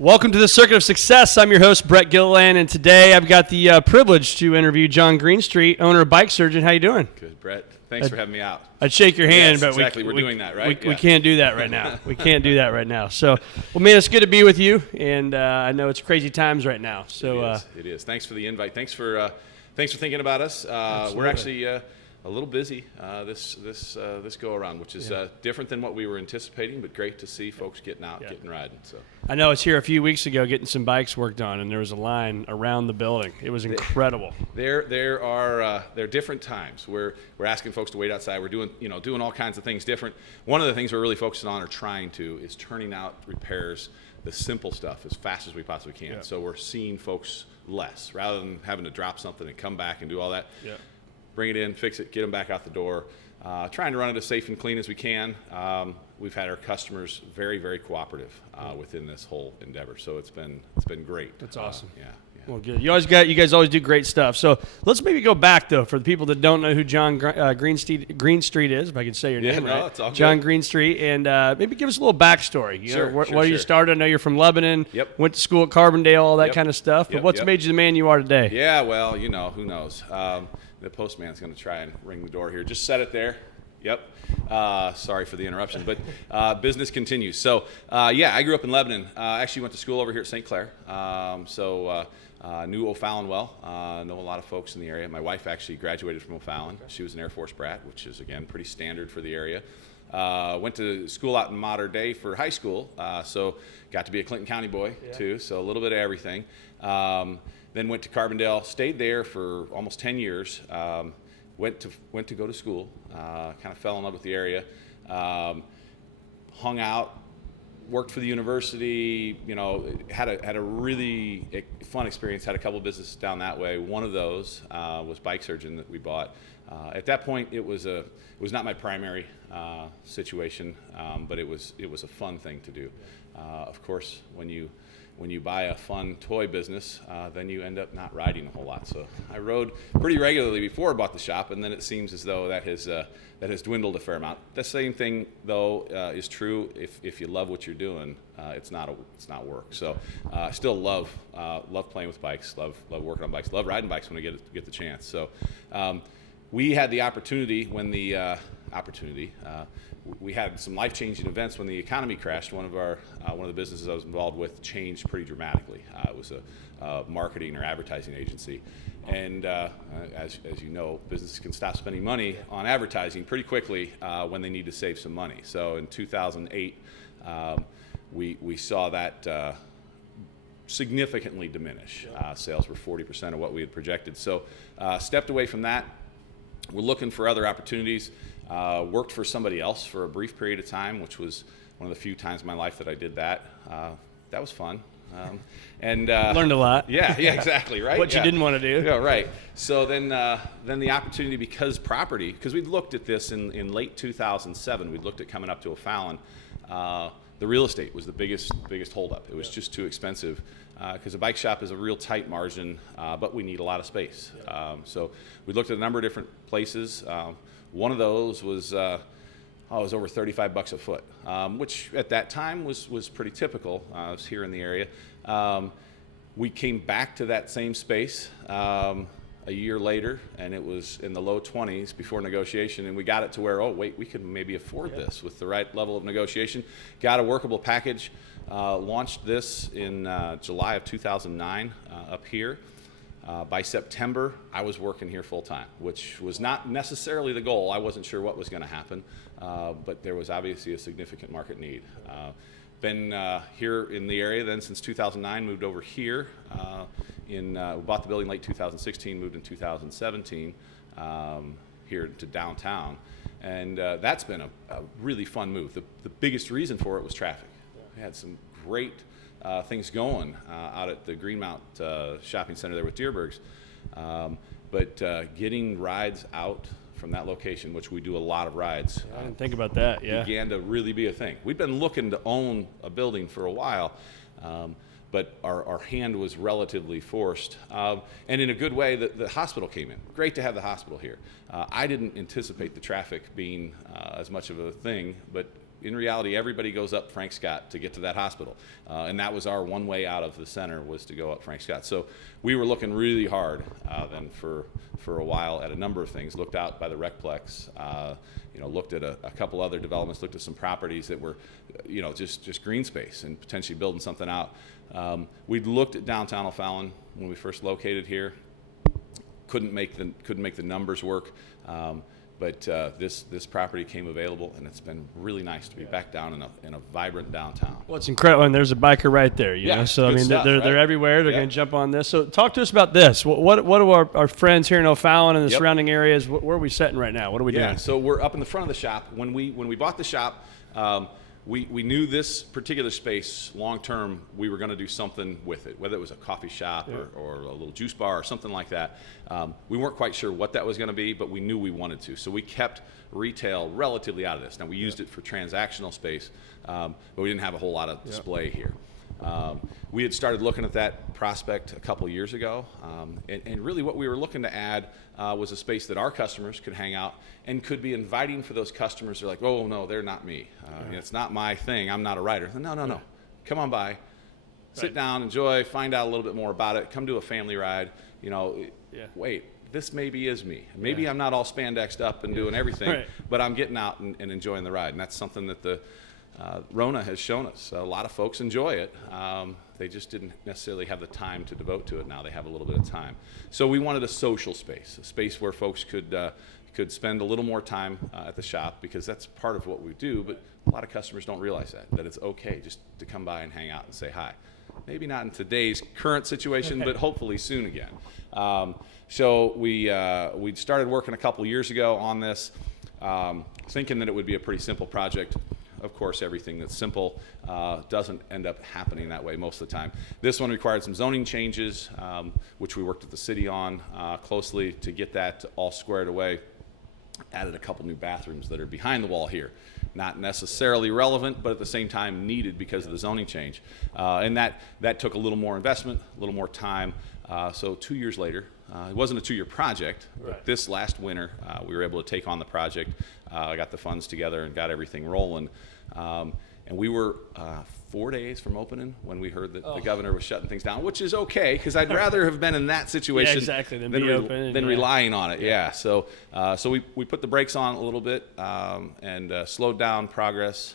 Welcome to the Circuit of Success. I'm your host, Brett Gilliland, and today I've got the privilege to interview John Greenstreet, owner of Bike Surgeon. How you doing? Good, Brett. Thanks for having me out. I'd shake your hand, Yes, but exactly. We're doing that, right? We can't do that right now. We can't do that right now. So, well, man, it's good to be with you, and I know it's crazy times right now. So it is. Thanks for the invite. Thanks for thinking about us. We're actually a little busy this go around, which is different than what we were anticipating, but great to see folks getting out, getting riding. So I know I was here a few weeks ago getting some bikes worked on, and there was a line around the building. It was incredible. There are different times where we're asking folks to wait outside. We're doing all kinds of things different. One of the things we're really focusing on or trying to is turning out repairs, the simple stuff, as fast as we possibly can. Yeah. So we're seeing folks less rather than having to drop something and come back and do all that. Yeah. Bring it in, fix it, get them back out the door. Trying to run it as safe and clean as we can. We've had our customers very, very cooperative within this whole endeavor. So it's been great. That's awesome. Yeah. Well, good. You guys always do great stuff. So let's maybe go back though for the people that don't know who John Greenstreet is, if I can say your name right. No, it's all John good. Greenstreet, and maybe give us a little backstory. Sure. Where you started. I know you're from Lebanon. Yep. Went to school at Carbondale, all that Yep. kind of stuff. But Yep, what's yep. made you the man you are today? Yeah, well, who knows? The postman's going to try and ring the door here. Just set it there. Yep. Sorry for the interruption, but business continues. So, I grew up in Lebanon. Actually went to school over here at St. Clair. Knew O'Fallon well. Know a lot of folks in the area. My wife actually graduated from O'Fallon. She was an Air Force brat, which is, again, pretty standard for the area. Went to school out in Mater Dei for high school, so got to be a Clinton County boy, too, so a little bit of everything. Then went to Carbondale, stayed there for almost 10 years. Went to go to school, kind of fell in love with the area, hung out, worked for the university, had a really fun experience, had a couple of businesses down that way. One of those was Bike Surgeon that we bought. At that point, it was not my primary situation, but it was a fun thing to do. Of course, when you buy a fun toy business, then you end up not riding a whole lot. So I rode pretty regularly before I bought the shop, and then it seems as though that has dwindled a fair amount. The same thing, though, is true if you love what you're doing. It's not work. So I still love playing with bikes, love working on bikes, love riding bikes when I get the chance. So we had the opportunity when we had some life-changing events when the economy crashed. One of the businesses I was involved with changed pretty dramatically. It was a marketing or advertising agency, and as you know, businesses can stop spending money on advertising pretty quickly when they need to save some money. So in 2008, we saw that significantly diminish. Sales were 40% of what we had projected. So stepped away from that. We're looking for other opportunities. Worked for somebody else for a brief period of time, which was one of the few times in my life that I did that. That was fun. And Learned a lot. Yeah, exactly, right? What you didn't want to do. Yeah, right. So then the opportunity, because we'd looked at this in late 2007, we'd looked at coming up to O'Fallon. The real estate was the biggest holdup. It was just too expensive because a bike shop is a real tight margin, but we need a lot of space. So we looked at a number of different places. One of those was it was over $35 a foot, which at that time was pretty typical. I was here in the area. We came back to that same space a year later, and it was in the low 20s before negotiation, and we got it to where, we could maybe afford this with the right level of negotiation. Got a workable package, launched this in July of 2009 up here. By September, I was working here full-time, which was not necessarily the goal. I wasn't sure what was going to happen, but there was obviously a significant market need. Been here in the area then since 2009, moved over here. We bought the building late 2016, moved in 2017 here to downtown. And that's been a really fun move. The biggest reason for it was traffic. We had some great things going out at the Greenmount shopping center there with Deerbergs. But getting rides out from that location, which we do a lot of rides. I didn't think about that, Began to really be a thing. We'd been looking to own a building for a while, but our hand was relatively forced. And in a good way, the hospital came in. Great to have the hospital here. I didn't anticipate the traffic being as much of a thing, but in reality, everybody goes up Frank Scott to get to that hospital. And that was our one way out of the center, was to go up Frank Scott. So we were looking really hard then for a while at a number of things. Looked out by the Recplex, looked at a couple other developments, looked at some properties that were, just green space and potentially building something out. We'd looked at downtown O'Fallon when we first located here. Couldn't make the numbers work. But this property came available, and it's been really nice to be back down in a vibrant downtown. Well, it's incredible, and there's a biker right there. You know? So I mean, stuff, they're everywhere. They're going to jump on this. So talk to us about this. What do our friends here in O'Fallon and the surrounding areas? Where are we sitting right now? What are we doing? Yeah, so we're up in the front of the shop. When we bought the shop, we knew this particular space long term we were going to do something with it, whether it was a coffee shop or a little juice bar or something like that. We weren't quite sure what that was going to be, but we knew we wanted to. So we kept retail relatively out of this. Now, we used it for transactional space, but we didn't have a whole lot of display here. We had started looking at that prospect a couple of years ago, and really what we were looking to add was a space that our customers could hang out and could be inviting for those customers. They're like, oh, no, they're not me. It's not my thing. I'm not a writer. No. Come on by. Sit down, enjoy, find out a little bit more about it. Come do a family ride. Wait, this maybe is me. Maybe I'm not all spandexed up and doing everything, but I'm getting out and enjoying the ride. And that's something that the Rona has shown us. A lot of folks enjoy it. They just didn't necessarily have the time to devote to it. Now they have a little bit of time. So we wanted a social space, a space where folks could spend a little more time at the shop, because that's part of what we do. But a lot of customers don't realize that it's okay just to come by and hang out and say hi. Maybe not in today's current situation, but hopefully soon again. So we started working a couple years ago on this, thinking that it would be a pretty simple project. Of course, everything that's simple doesn't end up happening that way most of the time. This one required some zoning changes, which we worked with the city on closely to get that all squared away. Added a couple new bathrooms that are behind the wall here. Not necessarily relevant, but at the same time needed because of the zoning change. And that took a little more investment, a little more time. So 2 years later, it wasn't a 2-year project, but this last winter we were able to take on the project. I got the funds together and got everything rolling. And we were 4 days from opening when we heard that the governor was shutting things down, which is okay, because I'd rather have been in that situation than relying on it. So we put the brakes on a little bit and slowed down progress.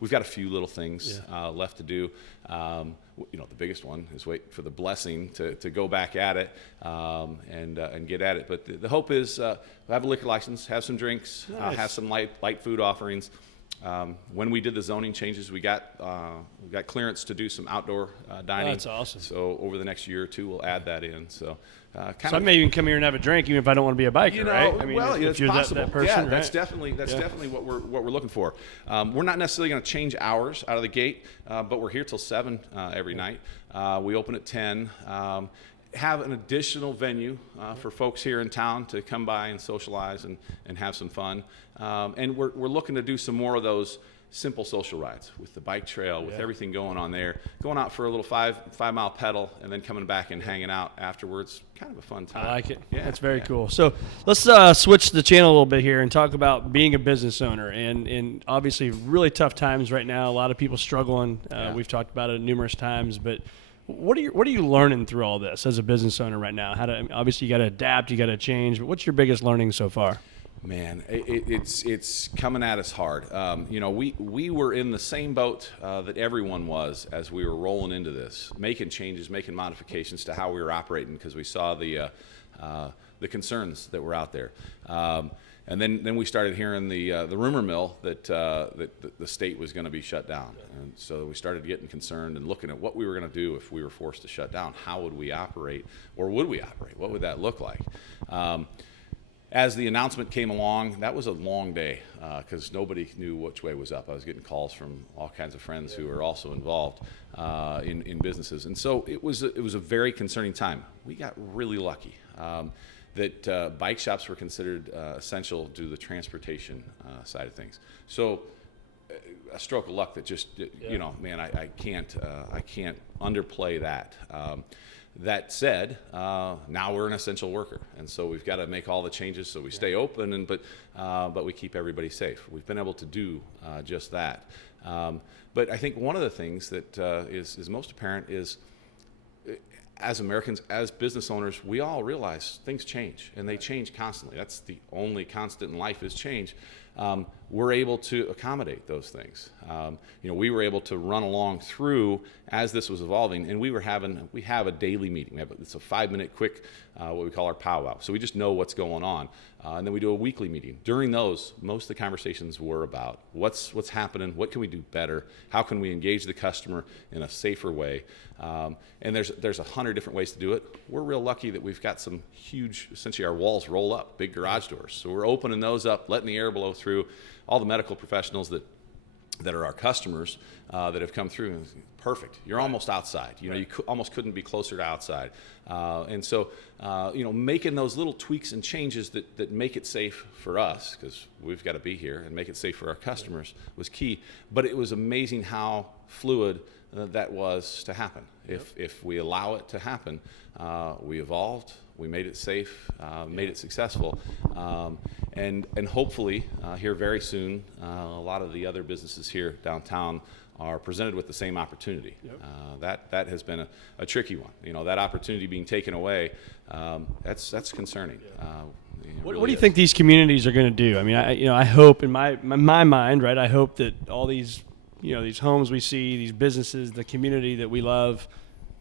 We've got a few little things left to do. The biggest one is wait for the blessing to go back at it and get at it. But the hope is we'll have a liquor license, have some drinks, have some light food offerings. When we did the zoning changes, we got clearance to do some outdoor dining. That's awesome. So over the next year or two, we'll add that in. So I may even come here and have a drink, even if I don't want to be a biker, right? I mean, it's you're possible. That person, that's definitely what we're looking for. We're not necessarily going to change hours out of the gate, but we're here till 7 every night. We open at 10. Have an additional venue for folks here in town to come by and socialize and have some fun. And we're looking to do some more of those simple social rides with the bike trail, with everything going on there, going out for a little 5-mile pedal and then coming back and hanging out afterwards. Kind of a fun time. I like it. Yeah, that's very cool. So let's switch the channel a little bit here and talk about being a business owner, and obviously really tough times right now. A lot of people struggling. We've talked about it numerous times, but what are you learning through all this as a business owner right now? Obviously you got to adapt, you got to change, but what's your biggest learning so far? Man, it's coming at us hard. We were in the same boat that everyone was as we were rolling into this, making changes, making modifications to how we were operating, because we saw the concerns that were out there. And then we started hearing the rumor mill that the state was going to be shut down. And so we started getting concerned and looking at what we were going to do if we were forced to shut down. How would we operate, or would we operate? What would that look like? As the announcement came along, that was a long day because nobody knew which way was up. I was getting calls from all kinds of friends who were also involved in businesses. And so it was a very concerning time. We got really lucky. That bike shops were considered essential to the transportation side of things. So a stroke of luck that just, man, I can't underplay that. That said, now we're an essential worker, and so we've got to make all the changes so we stay open, but we keep everybody safe. We've been able to do just that. But I think one of the things that is most apparent is, as Americans, as business owners, we all realize things change, and they change constantly. That's the only constant in life, is change. We're able to accommodate those things. We were able to run along through as this was evolving, and we have a daily meeting. It's a 5-minute quick, what we call our powwow. So we just know what's going on, and then we do a weekly meeting. During those, most of the conversations were about what's happening, what can we do better, how can we engage the customer in a safer way. And there's 100 different ways to do it. We're real lucky that we've got some huge, essentially our walls roll up, big garage doors. So we're opening those up, letting the air blow through. All the medical professionals that are our customers that have come through. Perfect. You're almost outside. You almost couldn't be closer to outside. And so, making those little tweaks and changes that make it safe for us, because we've got to be here, and make it safe for our customers was key. But it was amazing how fluid that was to happen. If we allow it to happen, we evolved. We made it safe, made it successful, and hopefully here very soon, a lot of the other businesses here downtown are presented with the same opportunity. That has been a tricky one. That opportunity being taken away, that's concerning. What do you think these communities are going to do? I mean, I hope in my mind, right? I hope that all these homes we see, these businesses, the community that we love,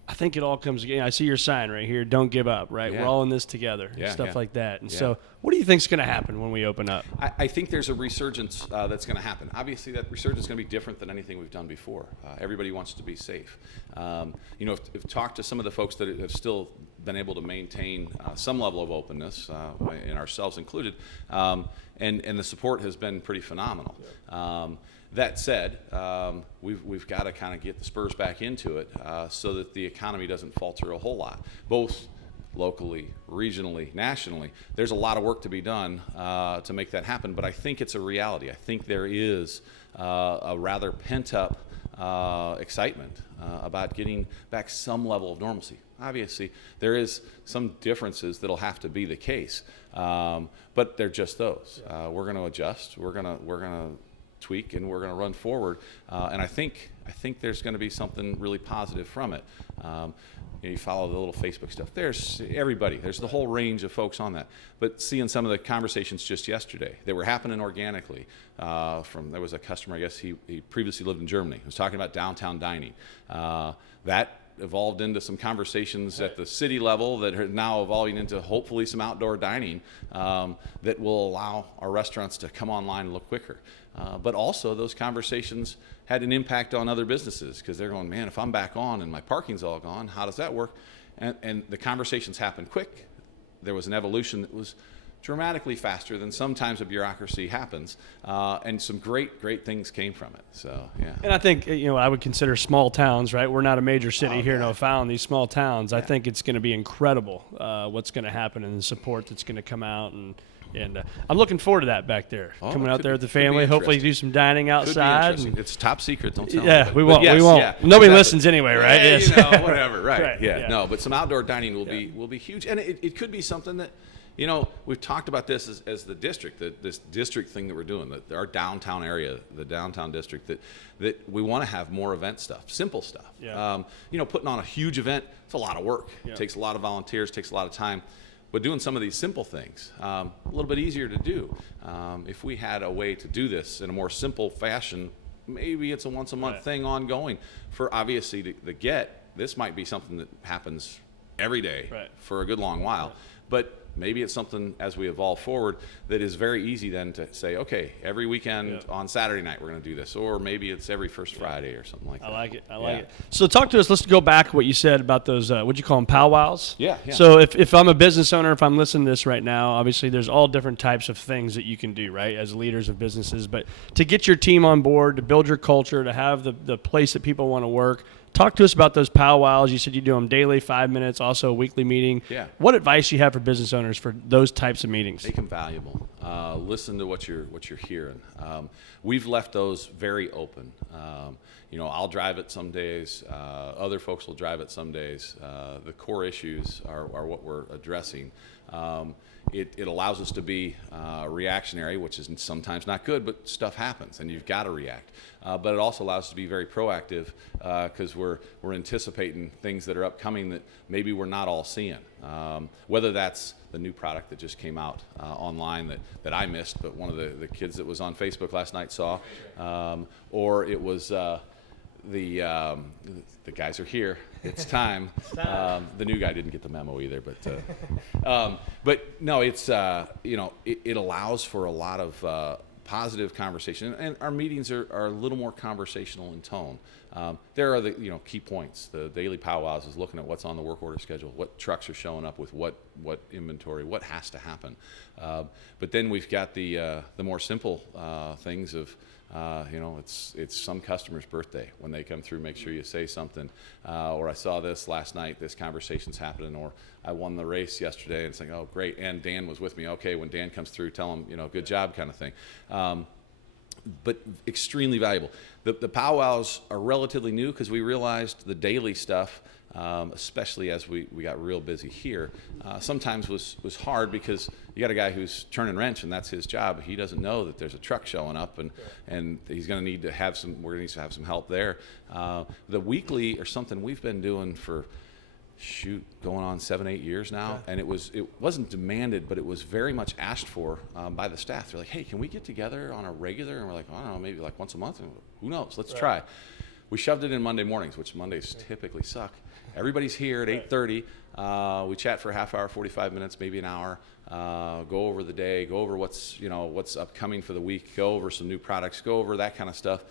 I think it all comes again. I see your sign right here. Don't give up, right? Yeah. We're all in this together, stuff like that. And so what do you think is going to happen when we open up? I think there's a resurgence that's going to happen. Obviously, that resurgence is going to be different than anything we've done before. Everybody wants to be safe. If talked to some of the folks that have still been able to maintain some level of openness, and ourselves included, and the support has been pretty phenomenal. That said, we've got to kind of get the spurs back into it so that the economy doesn't falter a whole lot, both locally, regionally, nationally. There's a lot of work to be done to make that happen, but I think it's a reality. I think there is a rather pent-up excitement about getting back some level of normalcy. Obviously, there is some differences that'll have to be the case, but they're just those. We're going to adjust. We're going to tweak, and we're going to run forward, and I think there's going to be something really positive from it. You follow the little Facebook stuff. There's everybody. There's the whole range of folks on that. But seeing some of the conversations just yesterday, they were happening organically. There was a customer, I guess he previously lived in Germany. He was talking about downtown dining. That evolved into some conversations at the city level that are now evolving into hopefully some outdoor dining that will allow our restaurants to come online a little quicker. But also those conversations had an impact on other businesses, because they're going, man, if I'm back on and my parking's all gone, how does that work? And the conversations happened quick. There was an evolution that was dramatically faster than sometimes a bureaucracy happens, and some great things came from it. So yeah. And I think I would consider small towns, right? We're not a major city here in O'Fallon. These small towns, I think it's going to be incredible what's going to happen and the support that's going to come out, and I'm looking forward to that back there. Coming out there with the family, hopefully do some dining outside. It's top secret. Don't tell anybody. We won't. Yes, we won't. Yeah, Nobody exactly. listens anyway, right? Yeah, yes. Whatever. Right. Right. Yeah. No, but some outdoor dining will be huge, and it could be something that. We've talked about this as the district, this district thing that we're doing, our downtown area, the downtown district, that we want to have more event stuff, simple stuff. Yeah. Putting on a huge event, it's a lot of work. Yeah. It takes a lot of volunteers, takes a lot of time. But doing some of these simple things, a little bit easier to do. If we had a way to do this in a more simple fashion, maybe it's a once-a-month thing ongoing. For obviously this might be something that happens every day for a good long while. Yeah. But maybe it's something as we evolve forward that is very easy then to say, okay, every weekend on Saturday night we're going to do this, or maybe it's every first Friday or something like that. I like it. So talk to us. Let's go back to what you said about those, what'd you call them, powwows? Yeah. So if I'm a business owner, if I'm listening to this right now, obviously there's all different types of things that you can do, right, as leaders of businesses. But to get your team on board, to build your culture, to have the place that people want to work, talk to us about those powwows. You said you do them daily, 5 minutes, also a weekly meeting. Yeah. What advice do you have for business owners for those types of meetings? Make them valuable. Listen to what you're hearing. We've left those very open. I'll drive it some days. Other folks will drive it some days. The core issues are what we're addressing. It allows us to be reactionary, which is sometimes not good, but stuff happens and you've got to react. But it also allows us to be very proactive because we're anticipating things that are upcoming that maybe we're not all seeing. Whether that's the new product that just came out online that I missed, but one of the kids that was on Facebook last night saw, or it was the guys are here. It's time. The new guy didn't get the memo either, but no, it's it allows for a lot of positive conversation, and our meetings are a little more conversational in tone. There are the key points. The daily powwows is looking at what's on the work order schedule, what trucks are showing up with what inventory, what has to happen. But then we've got the more simple things of it's some customer's birthday. When they come through, make sure you say something. Or I saw this last night, this conversation's happening, or I won the race yesterday, and it's like, oh, great. And Dan was with me. Okay, when Dan comes through, tell him, good job kind of thing. But extremely valuable. The powwows are relatively new because we realized the daily stuff, especially as we got real busy here, sometimes was hard because you got a guy who's turning wrench and that's his job. He doesn't know that there's a truck showing up and he's going to need to have we're going to have some help there. The weekly or something we've been doing for going on 7-8 years now, and it wasn't demanded, but it was very much asked for by the staff. They're like, hey, can we get together on a regular? And we're like, I don't know, maybe like once a month. And who knows? Let's try. We shoved it in Monday mornings, which Mondays typically suck. Everybody's here at 8:30. We chat for a half hour, 45 minutes, maybe an hour. Go over the day, go over what's upcoming for the week, go over some new products, go over that kind of stuff,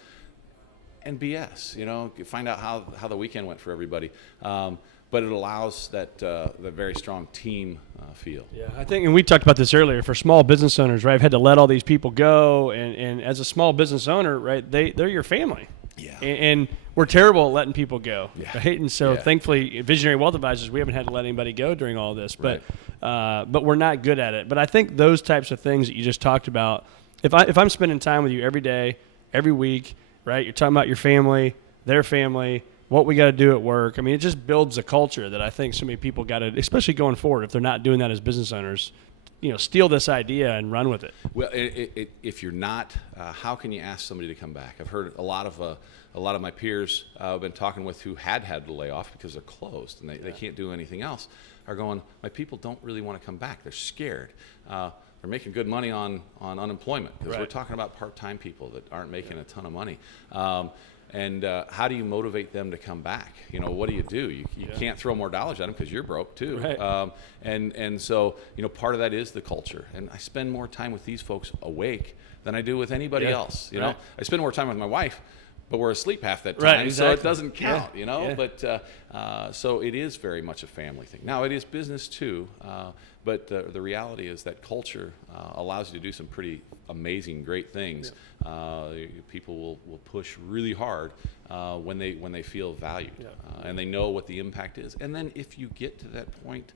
and BS. Find out how the weekend went for everybody. But it allows that very strong team feel. Yeah, I think, and we talked about this earlier, for small business owners, right? I've had to let all these people go, and as a small business owner, right, they're your family. Yeah. And we're terrible at letting people go. Yeah. Right? And so thankfully, Visionary Wealth Advisors, we haven't had to let anybody go during all this, but we're not good at it. But I think those types of things that you just talked about, if I'm spending time with you every day, every week, right? You're talking about your family, their family, what we got to do at work. I mean, it just builds a culture that I think so many people got to, especially going forward, if they're not doing that as business owners, steal this idea and run with it. Well, if you're not, how can you ask somebody to come back? I've heard a lot of my peers I've been talking with who had to lay off because they're closed and they can't do anything else, are going, my people don't really want to come back. They're scared. They're making good money on unemployment because we're talking about part-time people that aren't making a ton of money. And how do you motivate them to come back? What do? You can't throw more dollars at them because you're broke too. Right. And so, part of that is the culture. And I spend more time with these folks awake than I do with anybody else. I spend more time with my wife, but we're asleep half that time, so it doesn't count. But so it is very much a family thing. Now it is business too, but the reality is that culture allows you to do some pretty amazing, great things. People will push really hard when they feel valued and they know what the impact is. And then if you get to that point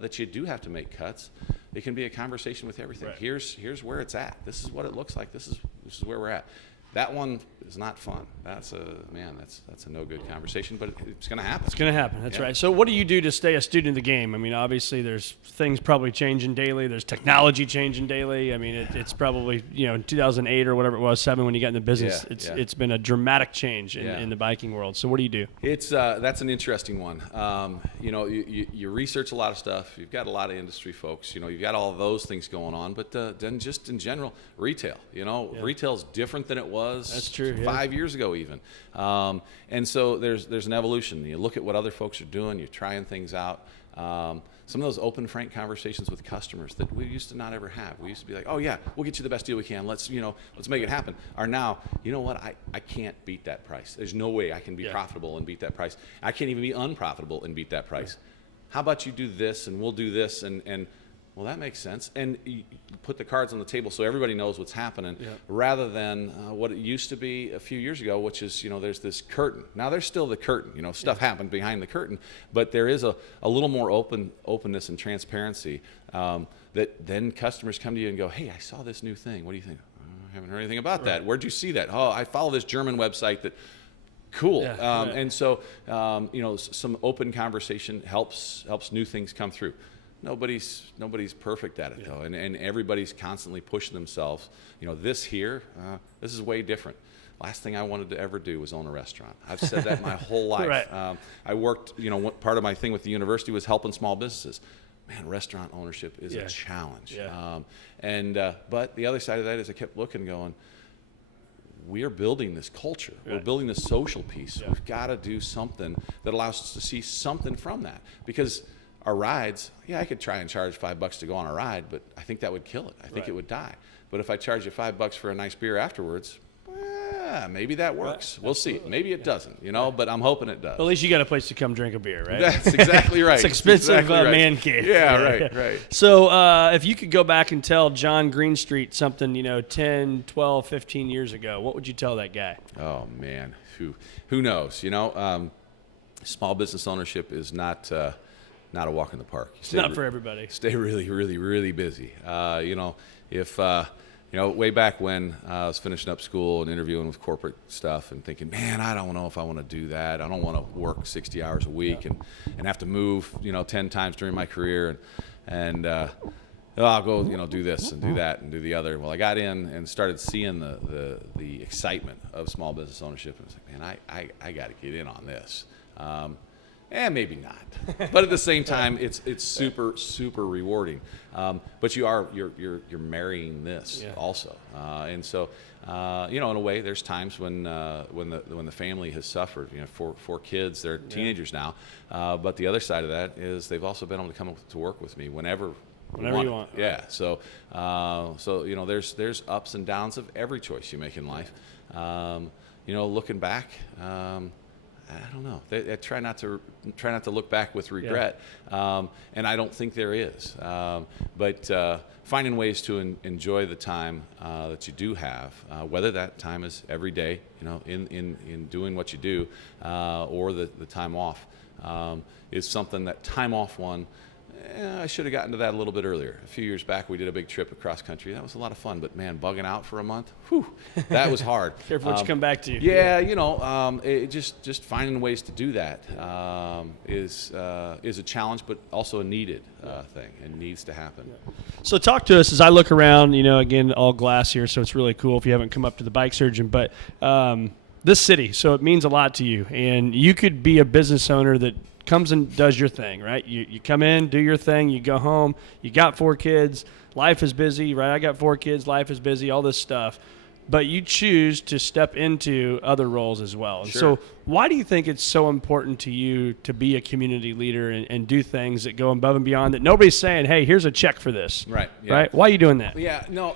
that you do have to make cuts, it can be a conversation with everything. Right. Here's where it's at. This is what it looks like. This is where we're at. That one is not fun. That's a no good conversation, but it's going to happen. It's going to happen. That's right. So what do you do to stay a student of the game? I mean, obviously there's things probably changing daily. There's technology changing daily. I mean, it's probably, in 2008 or whatever it was, 7 when you got in the business, it's been a dramatic change in the biking world. So what do you do? It's that's an interesting one. You research a lot of stuff. You've got a lot of industry folks. You've got all those things going on. But then just in general, retail. Retail's different than it was. That's true. 5 years ago even. And so there's an evolution. You look at what other folks are doing. You're trying things out. Some of those open, frank conversations with customers that we used to not ever have. We used to be like, oh yeah, we'll get you the best deal we can. Let's make it happen. Are now, you know what? I can't beat that price. There's no way I can be profitable and beat that price. I can't even be unprofitable and beat that price. How about you do this and we'll do this and well, that makes sense. And you put the cards on the table so everybody knows what's happening, rather than what it used to be a few years ago, which is, there's this curtain. Now, there's still the curtain. Stuff happened behind the curtain, but there is a little more openness and transparency that then customers come to you and go, hey, I saw this new thing. What do you think? I haven't heard anything about that. Where'd you see that? Oh, I follow this German website that cool. Yeah, right. And so, some open conversation helps new things come through. Nobody's perfect at it though, and everybody's constantly pushing themselves. This is way different. Last thing I wanted to ever do was own a restaurant. I've said that my whole life. Right. I worked, part of my thing with the university was helping small businesses. Man, restaurant ownership is a challenge. Yeah. But the other side of that is I kept looking, going, we are building this culture. Right. We're building this social piece. Yeah. We've got to do something that allows us to see something from that. Because our rides, I could try and charge $5 to go on a ride, but I think that would kill it. I think it would die. But if I charge you $5 for a nice beer afterwards, maybe that works. Right. We'll see. Maybe it doesn't, but I'm hoping it does. At least you got a place to come drink a beer, right? That's exactly right. It's expensive exactly right. man cave. Yeah, right. So if you could go back and tell John Greenstreet something, 10, 12, 15 years ago, what would you tell that guy? Oh, man. Who knows? Small business ownership is not a walk in the park. It's not for everybody. Stay really, really, really busy. Way back when I was finishing up school and interviewing with corporate stuff and thinking, man, I don't know if I want to do that. I don't want to work 60 hours a week and have to move, 10 times during my career and I'll go, do this and do that and do the other. Well, I got in and started seeing the excitement of small business ownership and I was like, man, I got to get in on this. And maybe not, but at the same time, it's super, super rewarding. But you're marrying this also, and so in a way, there's times when the family has suffered. Four kids, they're teenagers now, but the other side of that is they've also been able to come to work with me whenever you want. Yeah. So there's ups and downs of every choice you make in life. Looking back. I don't know. I try not to look back with regret, and I don't think there is. But finding ways to enjoy the time that you do have, whether that time is every day, in doing what you do, or the time off, is something that time off one. I should have gotten to that a little bit earlier. A few years back, we did a big trip across country. That was a lot of fun, but man, bugging out for a month, that was hard. Careful what you come back to. Just finding ways to do that is a challenge, but also a needed thing and needs to happen. Yeah. So talk to us as I look around, again, all glass here, so it's really cool if you haven't come up to the Bike Surgeon, but this city, so it means a lot to you, and you could be a business owner that comes and does your thing, right? You come in, do your thing, you go home, you got 4 kids, life is busy, right? I got 4 kids, life is busy, all this stuff. But you choose to step into other roles as well. And so why do you think it's so important to you to be a community leader and do things that go above and beyond that nobody's saying, hey, here's a check for this? Right. Yeah. Right? Why are you doing that? Yeah, no,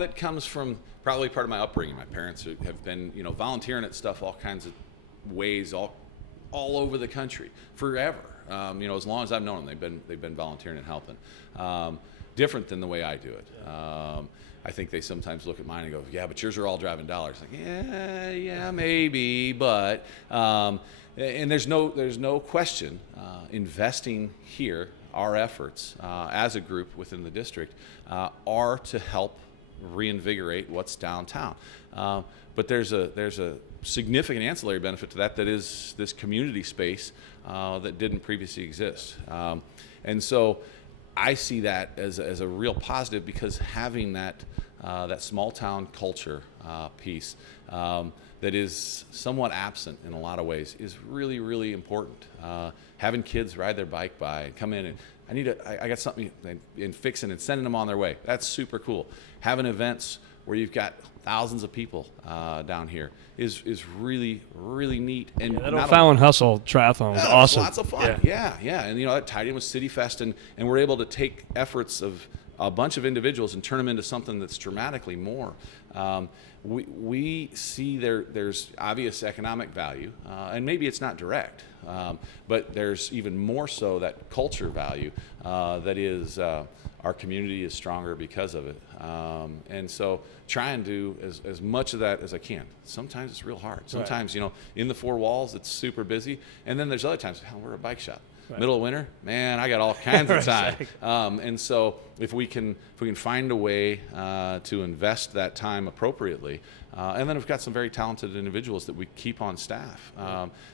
that comes from probably part of my upbringing. My parents have been, volunteering at stuff all kinds of ways, all over the country forever. As long as I've known them, they've been volunteering and helping. Different than the way I do it. I think they sometimes look at mine and go, yeah, but yours are all driving dollars. Like, yeah, maybe, but and there's no question investing here. Our efforts as a group within the district are to help reinvigorate what's downtown. But there's a significant ancillary benefit to that is this community space that didn't previously exist. And so I see that as a real positive because having that small town culture piece that is somewhat absent in a lot of ways is really, really important. Having kids ride their bike by and come in and I got something and fixing and sending them on their way. That's super cool. Having events where you've got thousands of people down here is really, really neat. And that O'Fallon Hustle triathlon was awesome. Lots of fun. Yeah. And that tied in with City Fest, and we're able to take efforts of a bunch of individuals and turn them into something that's dramatically more. We see there's obvious economic value, and maybe it's not direct, but there's even more so that culture value that is our community is stronger because of it. And so try and do as much of that as I can. Sometimes it's real hard. Sometimes, in the four walls, it's super busy. And then there's other times, hell, we're a bike shop. Right. Middle of winter, man, I got all kinds of time. And so if we can find a way to invest that time appropriately, and then we've got some very talented individuals that we keep on staff.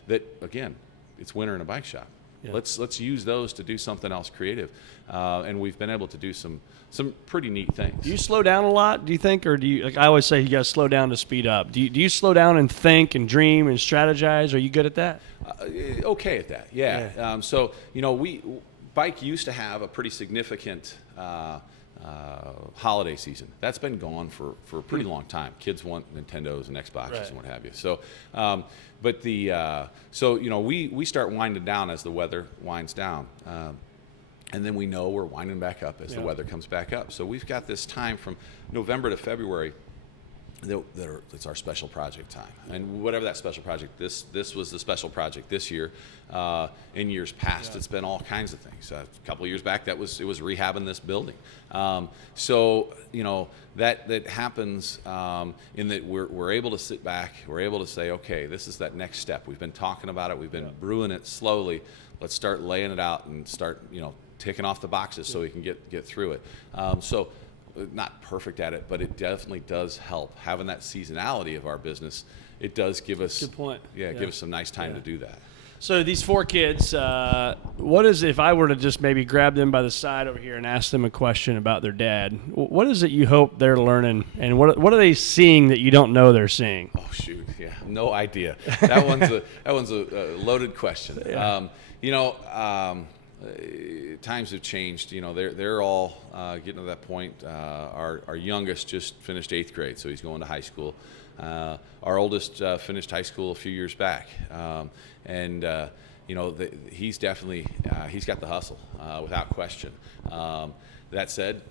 That again, it's winter in a bike shop. Yeah. Let's use those to do something else creative, and we've been able to do some pretty neat things. Do you slow down a lot, do you think, or do you, like I always say, you got to slow down to speed up? Do you slow down and think and dream and strategize? Are you good at that? Okay at that, yeah. So bike used to have a pretty significant holiday season. That's been gone for a pretty long time. Kids want Nintendos and Xboxes and what have you. So, we start winding down as the weather winds down. And then we know we're winding back up as the weather comes back up. So we've got this time from November to February it's our special project time. And whatever that special project, this was the special project this year. In years past, it's been all kinds of things. A couple of years back, it was rehabbing this building. That happens in that we're able to sit back, we're able to say, okay, this is that next step. We've been talking about it, we've been brewing it slowly. Let's start laying it out and start, ticking off the boxes so we can get through it. Not perfect at it, but it definitely does help. Having that seasonality of our business, it does give us good point. Give us some nice time to do that. So these 4 kids, what is, if I were to just maybe grab them by the side over here and ask them a question about their dad, what is it you hope they're learning, and what are they seeing that you don't know they're seeing? Oh shoot, yeah, no idea. That one's a loaded question. Times have changed. They're all getting to that point. Our youngest just finished 8th grade, so he's going to high school. Our oldest finished high school a few years back, he's definitely he's got the hustle without question. That said,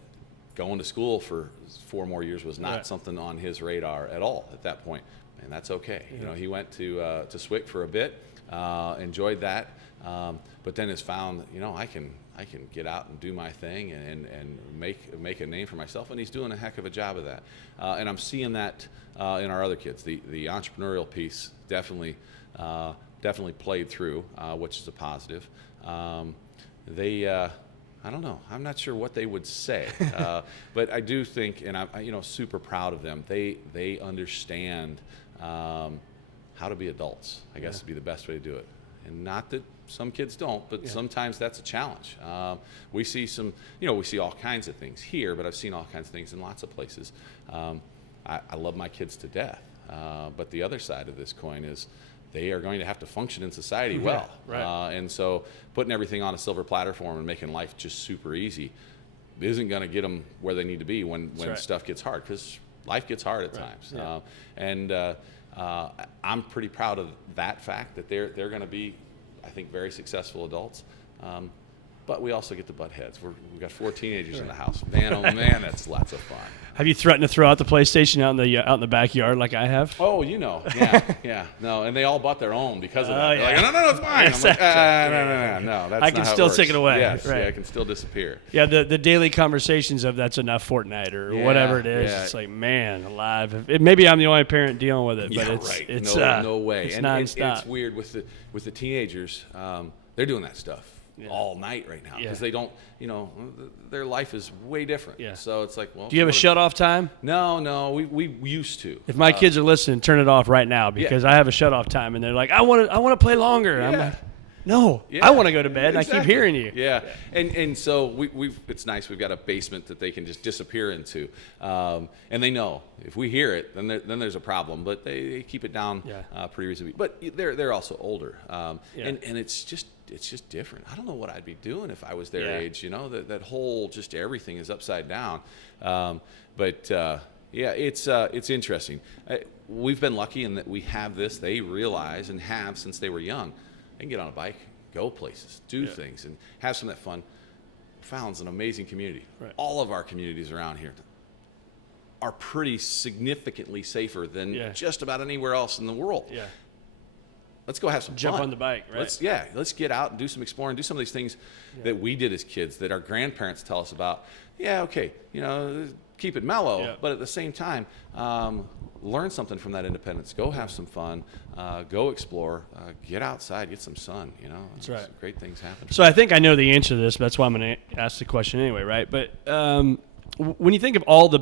going to school for 4 more years was not something on his radar at all at that point, and that's okay. He went to SWIC for a bit, enjoyed that. But then has found, I can get out and do my thing and make a name for myself, and he's doing a heck of a job of that. And I'm seeing that in our other kids. The entrepreneurial piece definitely played through, which is a positive. I don't know. I'm not sure what they would say, but I do think, and I'm super proud of them. They understand how to be adults. I guess would be the best way to do it. And not that some kids don't, but sometimes that's a challenge. We see we see all kinds of things here, but I've seen all kinds of things in lots of places. I love my kids to death, but the other side of this coin is they are going to have to function in society well. Right. And so putting everything on a silver platter for them and making life just super easy isn't going to get them where they need to be when stuff gets hard, because life gets hard at times. Yeah. I'm pretty proud of that fact that they're going to be, I think, very successful adults. But we also get to butt heads. We've got 4 teenagers in the house. Man, oh man, that's lots of fun. Have you threatened to throw out the PlayStation out in the backyard like I have? Oh, no, and they all bought their own because of that. They're like, no, it's mine. Exactly. I'm like, no, that's I can not how still it works. take it away. Yes, right. I can still disappear. Yeah, the daily conversations of that's enough Fortnite or whatever it is. It's like, man, alive. Maybe I'm the only parent dealing with it, but it's no way. It's and nonstop. It's weird with the teenagers. They're doing that stuff. All night right now because they don't, their life is way different. Yeah. So it's like, well, do you have a shut-off time? No, we used to. If my kids are listening, turn it off right now because I have a shut-off time, and they're like, I want to play longer. I'm like, no, I want to go to bed. Exactly. I keep hearing you. Yeah, and so it's nice. We've got a basement that they can just disappear into, and they know if we hear it, then there's a problem. But they keep it down pretty reasonably. But they're also older, and it's just different. I don't know what I'd be doing if I was their age. That whole just everything is upside down. It's interesting. We've been lucky in that we have this. They realize and have since they were young. They can get on a bike, go places, do things, and have some of that fun. Fallon's an amazing community. Right. All of our communities around here are pretty significantly safer than just about anywhere else in the world. Yeah. let's go have some Jump fun. on the bike, right? Let's get out and do some exploring, do some of these things that we did as kids that our grandparents tell us about. Yeah, okay, keep it mellow, but at the same time, learn something from that independence. Go have some fun, go explore, get outside, get some sun, That's right. Some great things happen. So I think I know the answer to this, but that's why I'm going to ask the question anyway, right? But when you think of all the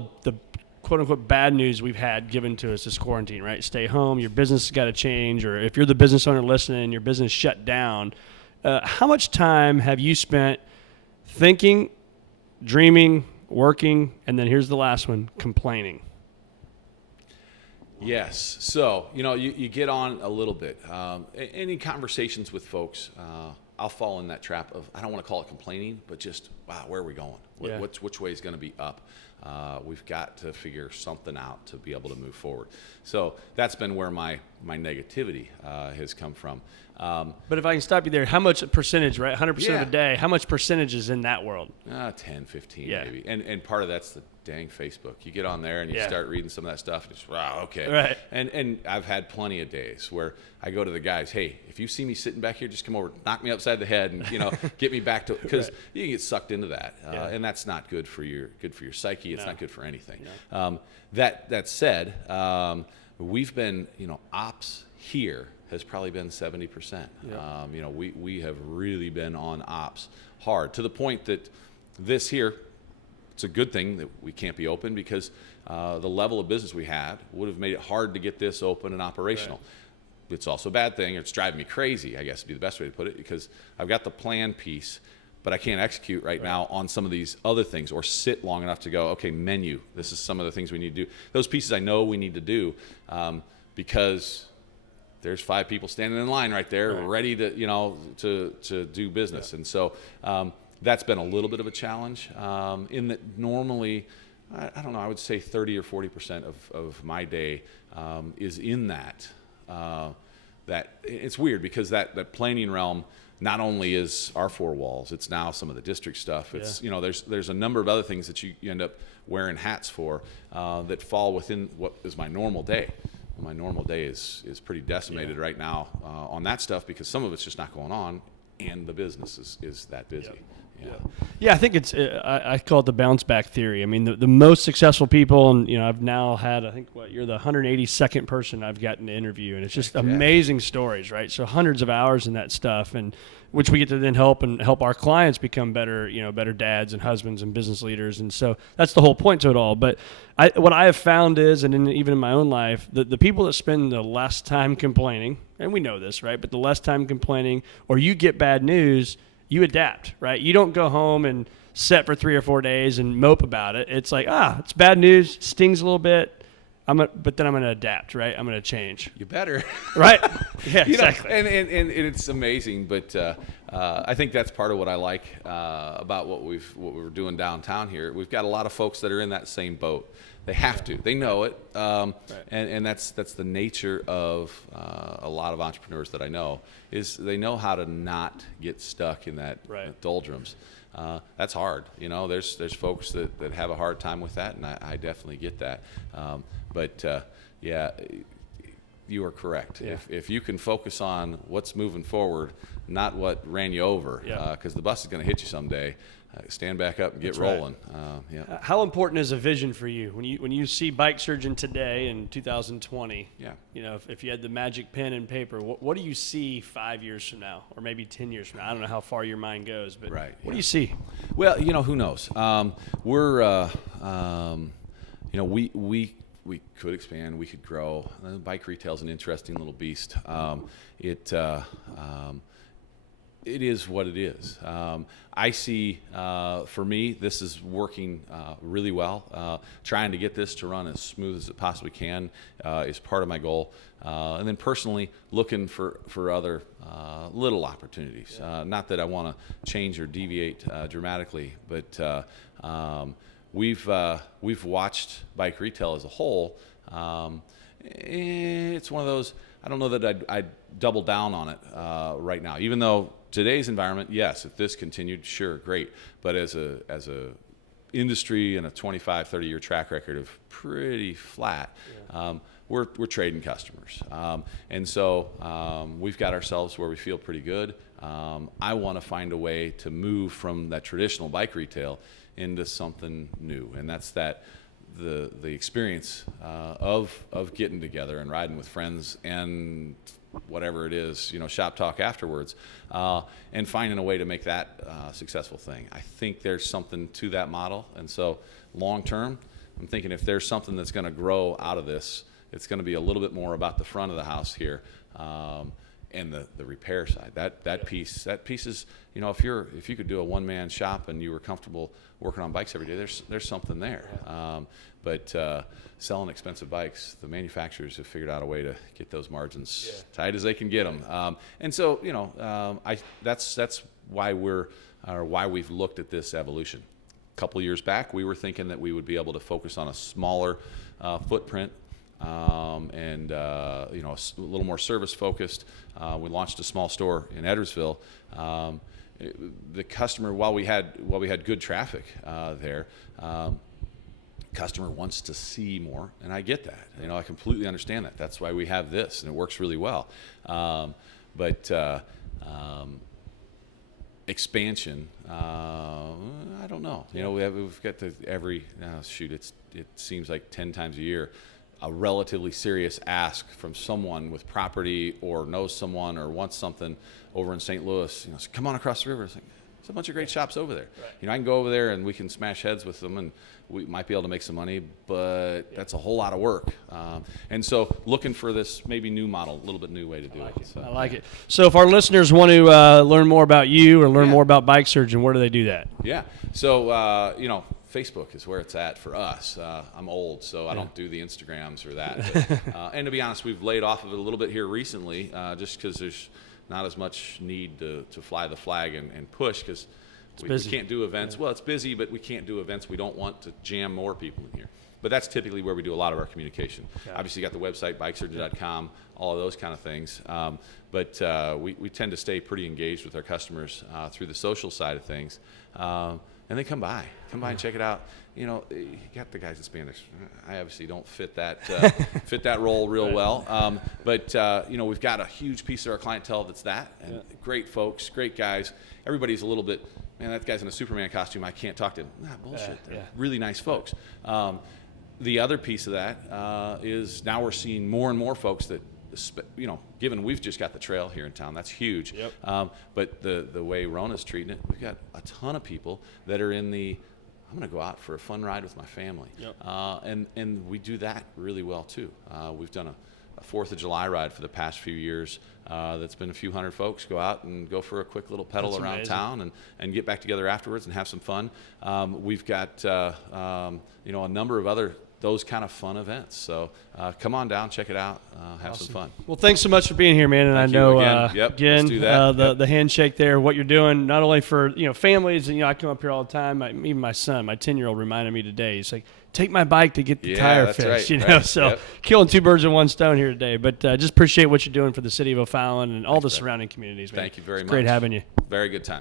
quote-unquote bad news we've had given to us this quarantine, right? Stay home, your business has got to change, or if you're the business owner listening, your business shut down, how much time have you spent thinking, dreaming, working, and then here's the last one, complaining? Yes. So, you get on a little bit. Any conversations with folks, I'll fall in that trap of, I don't want to call it complaining, but just, wow, where are we going? Which way is going to be up? We've got to figure something out to be able to move forward. So that's been where my negativity has come from. But if I can stop you there, how much percentage, right? 100% of a day, how much percentage is in that world? 10, 15 maybe. And part of that's the dang Facebook. You get on there and you start reading some of that stuff and just, wow, okay. Right. And I've had plenty of days where I go to the guys, hey, if you see me sitting back here, just come over, knock me upside the head and, get me back to, because you can get sucked into that. And that's not good for your psyche. It's not good for anything. Yeah. That said, we've been, ops here has probably been 70%. Yeah. We have really been on ops hard to the point that this here, it's a good thing that we can't be open because the level of business we had would have made it hard to get this open and operational. Right. It's also a bad thing, or it's driving me crazy, I guess would be the best way to put it, because I've got the plan piece, but I can't execute right now on some of these other things or sit long enough to go, okay, menu, this is some of the things we need to do. Those pieces I know we need to do because there's 5 people standing in line right there ready to, to do business. Yeah. And so that's been a little bit of a challenge in that normally, I don't know, I would say 30 or 40% of my day is in that. That it's weird because that planning realm not only is our 4 walls, it's now some of the district stuff. It's there's a number of other things that you end up wearing hats for that fall within what is my normal day. My normal day is pretty decimated right now on that stuff because some of it's just not going on, and the business is that busy. Yeah, I think it's I call it the bounce back theory. I mean, the most successful people, and I've now had, I think, you're the 182nd person I've gotten to interview, and it's just amazing stories, right? So hundreds of hours in that stuff, and which we get to then help our clients become better, better dads and husbands and business leaders, and so that's the whole point to it all. But what I have found is, and even in my own life, the people that spend the less time complaining, and we know this, right? But the less time complaining, or you get bad news, you adapt, right? You don't go home and sit for 3 or 4 days and mope about it. It's like, it's bad news, stings a little bit, but then I'm going to adapt, right? I'm going to change. You better. Right? Yeah, exactly. And it's amazing, but I think that's part of what I like about what we're doing downtown here. We've got a lot of folks that are in that same boat. They have to. They know it, and that's the nature of a lot of entrepreneurs that I know is they know how to not get stuck in that doldrums. That's hard. There's folks that have a hard time with that, and I definitely get that. But you are correct. Yeah. If you can focus on what's moving forward, not what ran you over, because the bus is going to hit you someday. Stand back up and get rolling. Right. How important is a vision for you when you see Bike Surgeon today in 2020? Yeah. If you had the magic pen and paper, what do you see 5 years from now, or maybe 10 years from now? I don't know how far your mind goes, but what do you see? Well, who knows? We're we could expand, we could grow. Bike retail is an interesting little beast. It is what it is. I see, for me, this is working really well. Trying to get this to run as smooth as it possibly can is part of my goal. And then personally, looking for other little opportunities. Not that I want to change or deviate dramatically, but we've watched bike retail as a whole. It's one of those, I don't know that I'd double down on it right now, even though today's environment, yes, if this continued, sure, great. But as a industry and a 25, 30-year track record of pretty flat, we're trading customers. And so we've got ourselves where we feel pretty good. I want to find a way to move from that traditional bike retail into something new, and that's the experience of getting together and riding with friends and whatever it is, shop talk afterwards, and finding a way to make that a successful thing. I think there's something to that model, and so long term, I'm thinking if there's something that's going to grow out of this, it's going to be a little bit more about the front of the house here, and the repair side. That piece is, if you could do a one-man shop and you were comfortable working on bikes every day, there's something there. But selling expensive bikes, the manufacturers have figured out a way to get those margins tight as they can get them. And so, that's why we've looked at this evolution. A couple years back, we were thinking that we would be able to focus on a smaller footprint, and a little more service focused. We launched a small store in Edwardsville. The customer, while we had good traffic there, customer wants to see more, and I get that. I completely understand that. That's why we have this, and it works really well. But expansion, I don't know. We've got it seems like 10 times a year, a relatively serious ask from someone with property or knows someone or wants something over in St. Louis. So come on across the river. It's like, there's a bunch of great shops over there. Right. I can go over there and we can smash heads with them, and we might be able to make some money, but that's a whole lot of work. And so looking for this maybe new model, a little bit new way to do it. So, I like it. So if our listeners want to learn more about you or learn more about Bike Surgeon, where do they do that? Yeah. So, Facebook is where it's at for us. I'm old, so I don't do the Instagrams or that. But, and to be honest, we've laid off of it a little bit here recently, just because there's not as much need to fly the flag and push, because we can't do events. Well, it's busy, but we can't do events. We don't want to jam more people in here. But that's typically where we do a lot of our communication. Obviously, you got the website, bikesurgeon.com, all of those kind of things. But we tend to stay pretty engaged with our customers through the social side of things. And they come by and check it out. You got the guys in Spanish. I obviously don't fit that role real well. But we've got a huge piece of our clientele that's that. And great folks, great guys. Everybody's a little bit, man, that guy's in a Superman costume. I can't talk to him. Nah, bullshit. They're really nice folks. The other piece of that is now we're seeing more and more folks that, given we've just got the trail here in town, that's huge. Yep. But the way Rona's treating it, we've got a ton of people that are in I'm going to go out for a fun ride with my family. Yep. And we do that really well too. We've done a 4th of July ride for the past few years. That's been a few hundred folks go out and go for a quick little pedal around town and get back together afterwards and have some fun. We've got a number of other those kind of fun events. So come on down, check it out, have some fun. Well, thanks so much for being here, man. And I know let's do that. The handshake there, what you're doing, not only for families, and I come up here all the time. Even my son, my 10-year-old, reminded me today. He's like, take my bike to get the tire fixed. Right, so killing 2 birds with 1 stone here today. But just appreciate what you're doing for the city of O'Fallon and all the surrounding communities, man. Thank you very much. Great having you. Very good time.